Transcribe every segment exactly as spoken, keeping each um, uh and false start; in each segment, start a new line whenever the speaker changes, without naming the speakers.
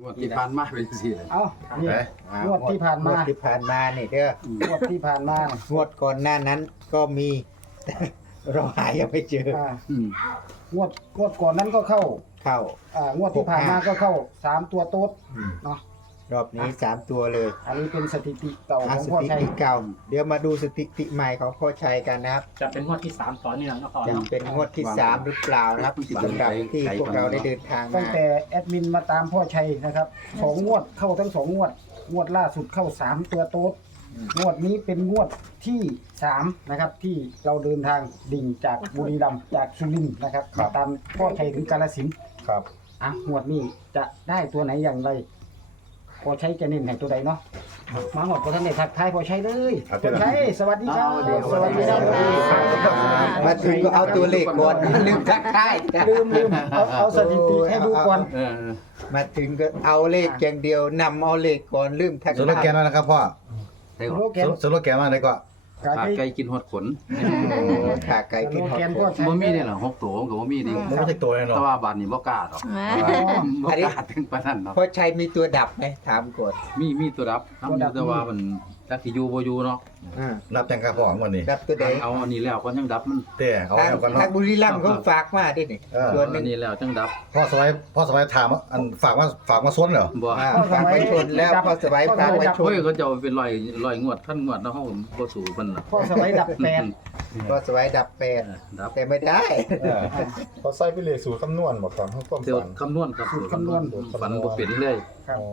วันที่ผ่านมาเป็นสี่เลย
เอ้านี่งวดที่ผ่านมาง
วดที่ผ่านมานี่เด้อง
วดที่ผ่านมาง
วดก่อนหน้านั้นก็มี เราหายังไม่เจอ
อ่า
อืม
งวดงวดก่อนนั้นก็เข้า
เข้า
อ่างวดที่ผ่านมาก็เข้าสามตัวโต๊ด
อืม
เนาะ
รอบนี้สามตัวเลย
อันนี้เป็นสถิติเก่าข
อ่ะ
อง
ส
พ่อ
ถิ
ชัย
ติเก่า เดี๋ยวมาดูสถิติใหม่ของพ่อชัยกันนะครับ
จะเป็นงวดที่สามต่อเนื่องนะพ่อ
จะ
เนาะ
เป็นงวดที่สามหรือเปล่านะครับสำหรับที่พวกเราได้เดินทาง
ตั้
มาง
แต่แอดมินมาตามพ่อชัยนะครับสองงวดเข้าทั้งสองงวด งวดล่าสุดเข้าสามตัวโต๊ดงวดนี้เป็นงวดที่สามนะครับที่เราเดินทางดิ่งจากบุรีรัมย์จากสุรินทร์นะครับมาตามพ่อชัยถึงกาฬสินธุ์
ครับ
อ่ะงวดนี้จะได้ตัวไหนอย่างไรพอใช้จะเน้นให้ตัวใดเนาะมาหมดพอท่านได้ทักทายพอใช้เลยพอใช้สวัสดีครับสวัสดีครับ
มาถึงก็เอาตัวเลขก่อนลืมทักทาย
ลืมลืมเอาเอาสถิติให้ดูก่อน
เออ
มาถึงก็เอาเลขอย่างเดียวนำเอาเลขก่อนลืมทัก
สโลแกนว่านะครับพ่อ
ได้
โล
ก่อน
แกน
สโลแกนว่าอะไรก็
กา
ขา
ไก่
ไก่กินหดขน
โอ้ขาไก่
โล
กินหอ
แกน
ด
พ่อใช้
บ่มีนี่หรอหกตัวกับบ่มีนี่
มันไม่ใช่ตัวเลยเนาะ
แต่ว่าบานนี้บ่กล้าหรอกบ่กล้าถึงปานนั้นเนาะ
พ่อชัยมีตัวดับไหมถามก่อน
มีมีตัวรับทำอยู่แต่ว่ามันจักสิอยู่บ่อยู่เนาะ
อ่า
รับจังครับพ่อวันนี้
ดับตัวใด
เอาอันนี้แล้วก็ยังดับมัน
เต้เอา
ทาง
แล้วกัน
ทาง
เนาะ
บุรีรัมย์เขาฝากมาด้วยนี่
เออ
ส่วนห
อั
นึ่
น
ง
นี้แล้วจังดับ
พ่อสบายพ่อสบายถามว่าอันฝากมาฝากมาซ้นเหรอ
บ่
อ่าฝากไปชนแล้วพอสบายฝากไปช
โอ้
น
ยเขาจะเอาเป็นร้อยร้อยงวดพันงวดเนาะเฮาบ่สู้เพิ่นน่ะ
พ่อสมัยดับแปด
พอสบายดับแปด
ดับ
แต่ไม่ได้
เขาใส่ไปเลยสูตรคำนวณบอกครับเขาความ
เดี๋ยว
ฝัน
คำนวณครับสูตรคำนวณฝันบ่เป็นเลย
ครับ
อ๋อ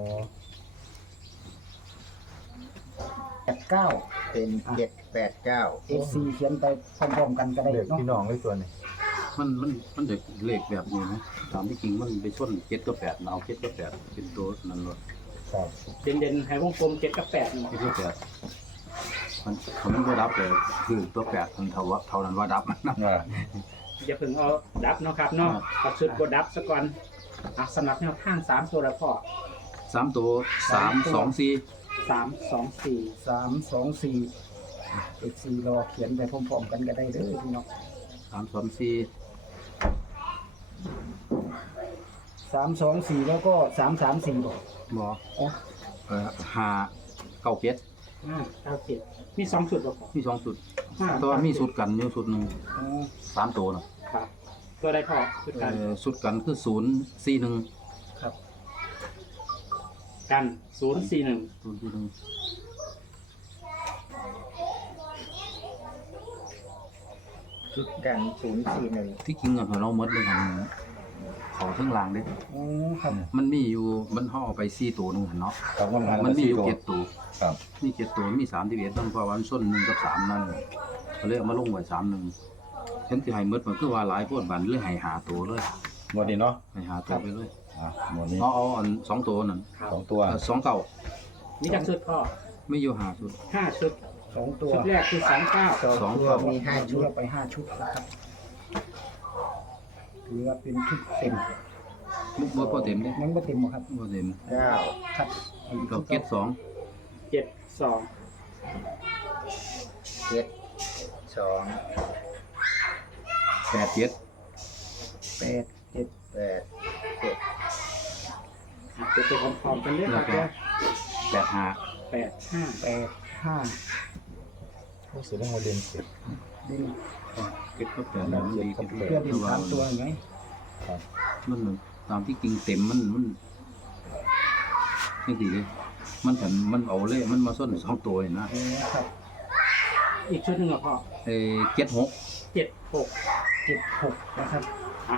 แปดเก้า
เป็นเจ็ดแปดเก้า
เอฟซีเขียนไปพร้อมๆกันก็ได้
เด็ก
เนาะ
พี่น้องเลยตัวนี้
มันมันมันจะเลขแบบนี้นะตามที่จริงมันไปชนเจ็ดกับแปดเอาเจ็ดกับแปดเป็นตัวนั้นเลย
ครับ
เด่นๆให้วงกลมเจ็ดกับแปดนี่
เจ็ดกับแปดมันเขามันก็ดับเลยคือตัวแปดมันเท่าว่าเท่านั้นว่าดับนะ
อ่า
อย่าเพิ่งเอาดับเนาะครับเนาะเอาชุดกดดับซะก่อนอ่ะสำหรับแนวข้างสามตัวแล้วพ่อ
สามตัวสามสองสี่
สามสองสี่
สามสองสี่เอฟซีรอเขียนไปพร้อมๆกันก็ได้เด้อพี่น้อง
สามสองสี่
สามสองสี่แล้วก็สามสามสี่บอก
บอ
อ๋อ
เออห้าเก้าเจ็ด
ห้าเก้าเจ็ดมีสองชุดบ่พ่อ
มีสองสุด
ห้า
แตัวามีสุดกันอยู่สุดหนึ่ง
อ๋อ
สามตัวนะ
ครับตัวใดพ่อชุด
เอ
กัน
อสุดกันคือศูนย์สี่หนึ่ง
ครับ
กันศูนย์สี่หนึ่ง
ศูนย์สี่หนึ่ง
ชุดกันศูนย์สี่หนึ่ง
ที่จริงอะเราหมดเลยหันเขาทั้งรางเด้
อ๋อครับ
มันมีอยู่มันห่อไปสี่ตัวหนึงหันเนาะ
ครับวันหัน
มันมี
สี่
อยู่
ตัว
เจ็ดตัว
ครับ
มีเจ็ดตัวมีสามที่เอ็ดต้องเพราะว่ามันส้นหนึ่งกับสามนั่นเขาเลยเอามาลงไว้สามหนึ่งฉันที่ให้หมดมันคือว่าหลายพวดบันเลยให้หาตัวเลย
งวดนี้เนาะ
ให้หาตัวไปเลย
อ่ะงวดนี้
เอาเอาอันสองตัวนั่น
ครับ
สองตัว
เอ่อสองเก่า
มีจักชุดพ่อ
ไม่อยู่หาชุด
ห้าชุด
สองตัว
ชุดแรกคือสามเก้า
สองตัวมีห้าชุ
เลื
ด
อกไปห้าชุดนะครับถือว่าเป็นชุดเต็ม
มุกบ่พอเต็มเด้
ยังไม่เต็มหรอกครับ
บ่เต็ม
เก้า
ครับ
เราเก็ตสอง
เจ็ดสอง
เจ็ดสอง
แปดเจ็ด
แปดเจ็ด
แปดเจ็ด
อ่ะตัวตัวพร้อมๆกันเลยครับเด้อ
แปดห้า
แปดห้า
แปดห้า
รู้สึกว่าเรียนเสร็จ
ดิน
เก็ตก็แปดแล้วมันดีเก็ต
เพื่อดินสามตัวเห็นไหม
มันเหมือนตามที่จริงเต็มมันมันนี่ดีเลยมันผันมันเอาเลยมันมาส้นสองตัวเห็นนะ
เออครับ
อีกชุดหนึ่งอ่ะพ่อ
เอเจ็ดหก
เจ็ดหก
เจ็ดหกนะครับ
อ่ะ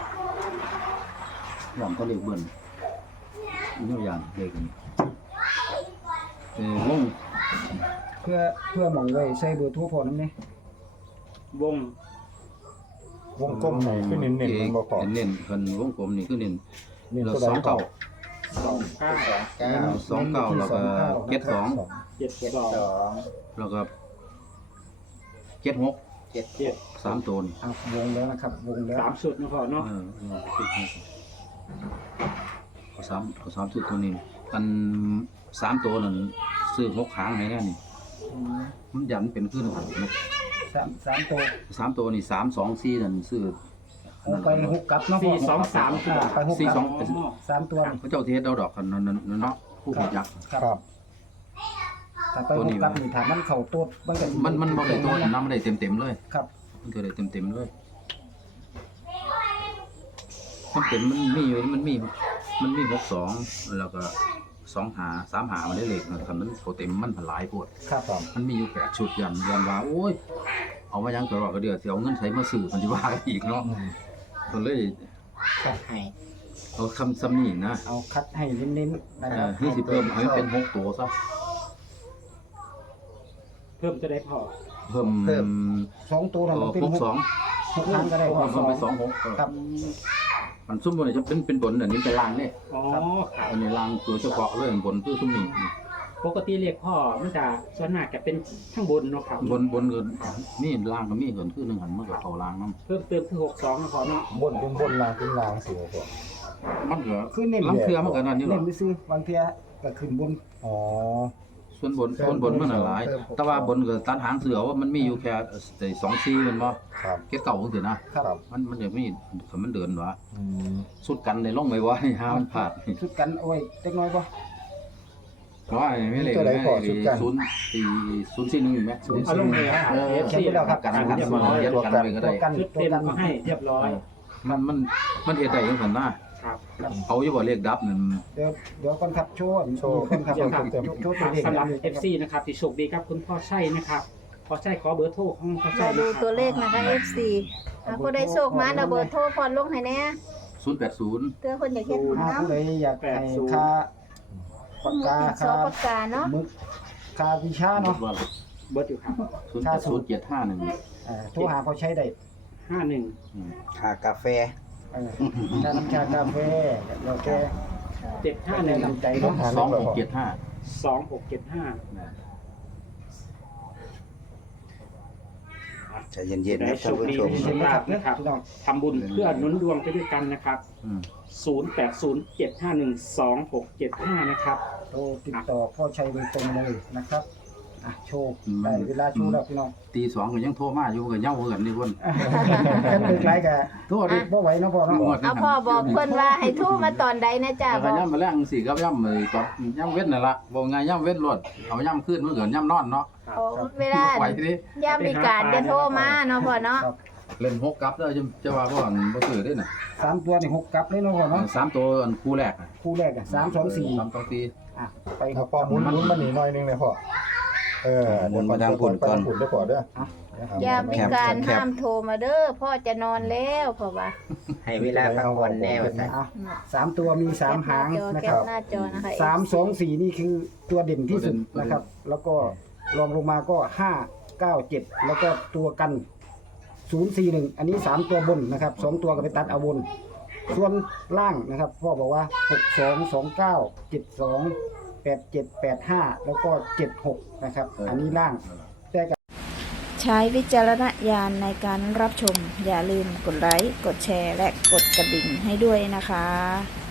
หวังก็เรียกเบิ้ลอีกอย่างเรียกกันเออวง
เพื่อเพื่อหมองไว้ใส่เบอร์โทรพอน้ำเนี่ย
วง
วงกลมไหนขึ้นเน้นๆมันบอกพอ
เน้นๆกันวงกลมนี่คือเน้น
เน้น
เรา
ตัวใด
สอง
ก่อ
เก่าน
สองเก้า
เก้า
สองเก้าแล้วก็เจ็ดสอง
เจ็ด
เจ็ด
สอง
สอง
แล้วก็เจ็ดหก
เจ็ด
เจ็ด
สามตัวนี่
อ่ะวงแล้วนะครับ วงแล้ว
สามชุดนะพ่อเนาะ
เออเอาสามเอาสามสุดตัวนี้อันสามตัวนั่นซื้อหกหางให้แน่นี่
อืม
มันยันเป็นขึ้น
สามสามตัว
สามตัวนี่สามสองสี่นั่นซื้อ
เอาไปหกกลับเนาะพ่
สี่
อ
สองสาม
อ่าไปหก
สี่
ก
ส
ลั
อบ ง
สามตัว
พระเจ้าเทศเอาดอกกันนั่นนั่นนั่นเนาะผู้หูยักษ์
ครับ
ครับ
ถ้าไปหกกลับนี่ถามมันเข้าตัวมันก็
มันมันบ่ได้โตน้ำมันได้เต็มเต็มๆเลย
ครับ
มันก็ได้เต็มเต็มๆเลยมันเต็มมันมีอยู่มันมีมันมีหกสองแล้วก็สองหาสามหามันได้เลขนะครับมันโตเต็มมันผลายโพด
ครับผม
มันมีอยู่แปดชุดยันยันว่าโอ้ยเอามายังก็รอกก็เดือดสิเอาเงินใช้มาซื้อมันสิว่ากันอีกเนาะก็เลย
จัดให้
เอาคำซ้ำนี่นะ
เอาคัดให้เน้นๆนะ
เอ
ครั
อบ ให้สิเพิ่มให้มันเป็นหกตัวซะ
เพิ่มจะได้พอ
เพิ่ม
สองตัว
เอ
นั่น
อ
เป็น
หก
หก
สอง
หกครั้งก็ได้
เพิ่มไปสองหก
ครับ
มันซุ่มบนจะเป็นเป็นบนอันนี้เป็นลางเนี่ย
อ๋อครับ
อันนี้ลางตัวเฉพาะเลยบนคือซุ่มนี่
ปกติเรียกพ่อมันจะส่วนมากจะเป็นข้างบนเนาะครับ
บนบนก็มีลางก็มีเกินคือหนึ่งหันมันก็เข้าลางน้
เพิ่มเติมคือหกสองนะพ่อเนาะ
บนเป็นบนลางเป็นลางสิพ่อ
ำมันก็
คือเน้น
ลำเทือมันก็นั่นนี่หร
เน้
อน
ไปซื้อบางเทียก็ขึ้นบน
อ๋อ
ส่วนบนส่วนบนมันหลาย แต่ว่าบนก็ตัดหางเสือว่ามันมีอยู่แค่แต่สองซีมันบ่
ครับ
เก็ดเก่าจังซี่นะ
ครับ
มันมันจะมีถ้ามันเดินวะ
อืม
สุดกันในล่องไปว่าห้ามันพลาด
ชุดกันเอาไว้เล็กน้อยป่ะ
เพราะว่าไม่เลยศูนย์สี่ศูนย์สี่หนึ่งไหมศูนย์
เอาลงเลยครับ
เออ
เขียนไปแล้วครับ
กันกันกันเย็ดกันไปก็
ตั
ได้
วกัน
ชุด
ตัว
เต็ม
กัน
ก็ให้เรียบร้อย
มันมันมันเฮ็ดได้จังซั่นนะครับ เอาอยู่บ่เลขดับนั่น
เดี๋ยวเดี๋ยวก่อนครับโชว์โชว์ก่อนครับ
เดี๋ยวครับ
โชว์ตัวเลข
สำหรับ เอฟ ซี นะครับที่โชคดีครับคุณพ่อใช่นะครับพ่อใช่ขอเบอร์โทรของพ่อใช่
เราดู
นะครับ
ตัวเลขนะคะ เอฟ ซี อ่ะผู้ใดโชคมาเอาเบอร์โทรพรลงให้แน่
ศูนย์แปดศูนย์
เตือคนอยากเฮ็ดบุญ
ถ้า
เนาะ
ผู้ใดอยากให้ค่าปาก
หมด
กา
ติดซอ
ค่า
ปากกาเนาะ
มึกค่าวิชาเนาะ
เบอร์อยู่ครับ
ศูนย์แปดศูนย์เจ็ดห้าหนึ่ง
เอ่อโทรหาเขาใช้ได้
ห้าหนึ่ง
ค่ากาแฟ
เออค่าน้ำชากาแฟแล้วแก
เจ็ดห้าหนึ่ง
น้ำใจเนาะ
สองหกเจ็ดห้า
สองหกเจ็ดห้า
ใจเย็นๆ
ได้
นะ
โช
ท่าน
ค
ผู้
ดี
ชม
มีโชคลาภนะครับ
พี่น้อง
ทำบุญเพื่อหนุนดวงไปด้วยกันนะครับ
อืม
ศูนย์แปดศูนย์เจ็ดห้าหนึ่งสองหกเจ็ดห้านะครับ
โทรติดต่อพ่อชัยโดยตรงเลยนะครับอ่ะโชว์ได้เวลาโชว์แล้วพี่น้อง
ตีสองก็ยังโทรมาอยู่ก็เหย้ากันนี่คน
กันดึกไรกะโทษดิบ่ไหวเนาะพ่อเนาะ
เอาพ่อบอกเพิ่นว่าให้โทู่มาตอนใดนะจ๊ะ
แล้ว
บ
ก็
อก
ย่ำมาแรงสิครับย่ำเลยตอนย่ำเว้นนั่นละบอกไงย่ำเว้นรถเอาย่ำขึ้นมันเกิดย่ำนอนเนาะ
โอ้เวลา
ไหวทีนี้
ย่ามมีการจะโทรมาเนาะพ่อเนาะ
ครับ
เล่นหกกับแล้วจะจะว่าพ่อบ่ซื้อได้น่ะ
สามตัวนี่หกกลับเลยเนาะพ่อเนาะ
สามตัวอันคู่แรกน่ะ
คู่แรกอ่ะสามสองสี่
สามสองสี่
อ่ะไปห
เอา
ก
พ่อหมุนหมุนมาหนีหน่อยนึงเลยพ่อเออ
หมุนมาทางปุ่นก่อน
ปุ่นได้ก่อนเด้อ
อย่ามี
แคป
การ
แคป
ห้ามโทรมาเด้อพ่อจะนอนแล้วพ่อว่า
ให้เวลาพักผ่อนแน่ว่าซั่น
อ่ะสามตัวมีสามหางนะ
แค
ครั
ป
บ
หน้าจอนะคะ
สามสองสี่นี่คือตัวเด่นที่สุดนะครับ แล้วก็รองลงมาก็ห้าเก้าเจ็ดแล้วก็ตัวกันศูนย์สี่หนึ่งอันนี้สามตัวบนนะครับสองตัวก็ไปตัดเอาบน ส่วนล่างนะครับพ่อบอกว่าหกสองสองเก้าเจ็ดสองแปดเจ็ดแปดห้าแล้วก็เจ็ดหกนะครับ อันนี้ล่างแต่กับ
ใช้วิจารณญาณในการรับชม อย่าลืมกดไลค์ กดแชร์ และกดกระดิ่งให้ด้วยนะคะ